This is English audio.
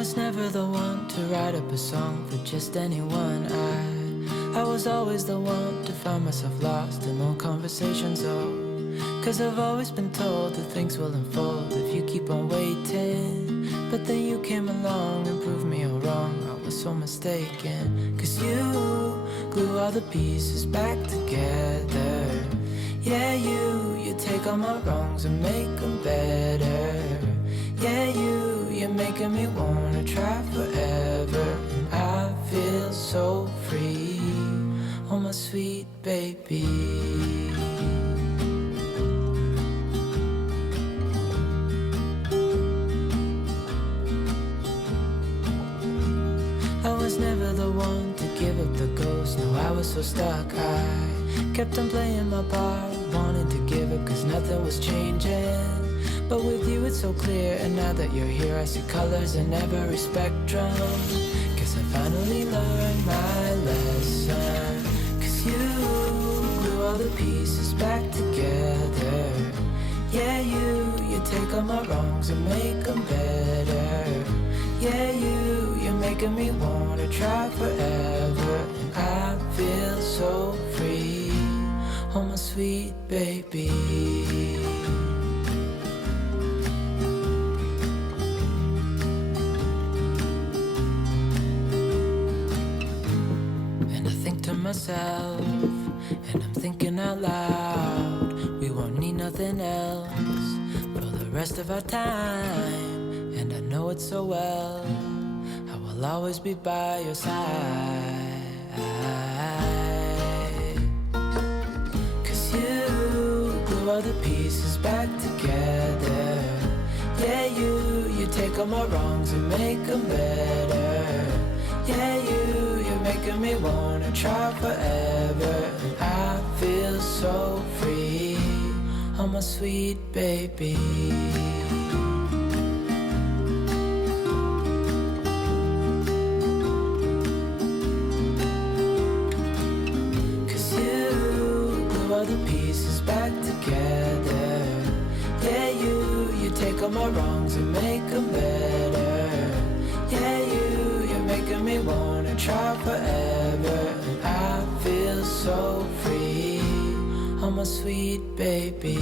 was never the one to write up a song for just anyone. I was always the one to find myself lost in long conversations. Oh, 'cause I've always been told that things will unfold if you keep on waiting. But then you came along and proved me all wrong. I was so mistaken. 'Cause you glue all the pieces back together. Yeah, you take all my wrongs and make them better. Yeah, you're making me wanna try forever. And I feel so free, oh my sweet baby. I was never the one to give up the ghost. No, I was so stuck. I kept on playing my part, wanting to give up 'cause nothing was changing. But with you it's so clear, and now that you're here I see colors in every spectrum. Guess I finally learned my lesson. 'Cause you glue all the pieces back together. Yeah, you take all my wrongs and make them better. Yeah, you're making me wanna try forever. And I feel so free, oh my sweet baby. Myself, and I'm thinking out loud, we won't need nothing else for the rest of our time. And I know it so well, I will always be by your side. 'Cause you glue all the pieces back together. Yeah, you take all my wrongs and make them better. Yeah, you're making me wanna try forever. And I feel so free, oh my sweet baby. 'Cause you glue all the pieces back together. Yeah, you take all my wrongs and make them better. Yeah, you're making me wanna try forever. And I feel so free, oh my sweet baby.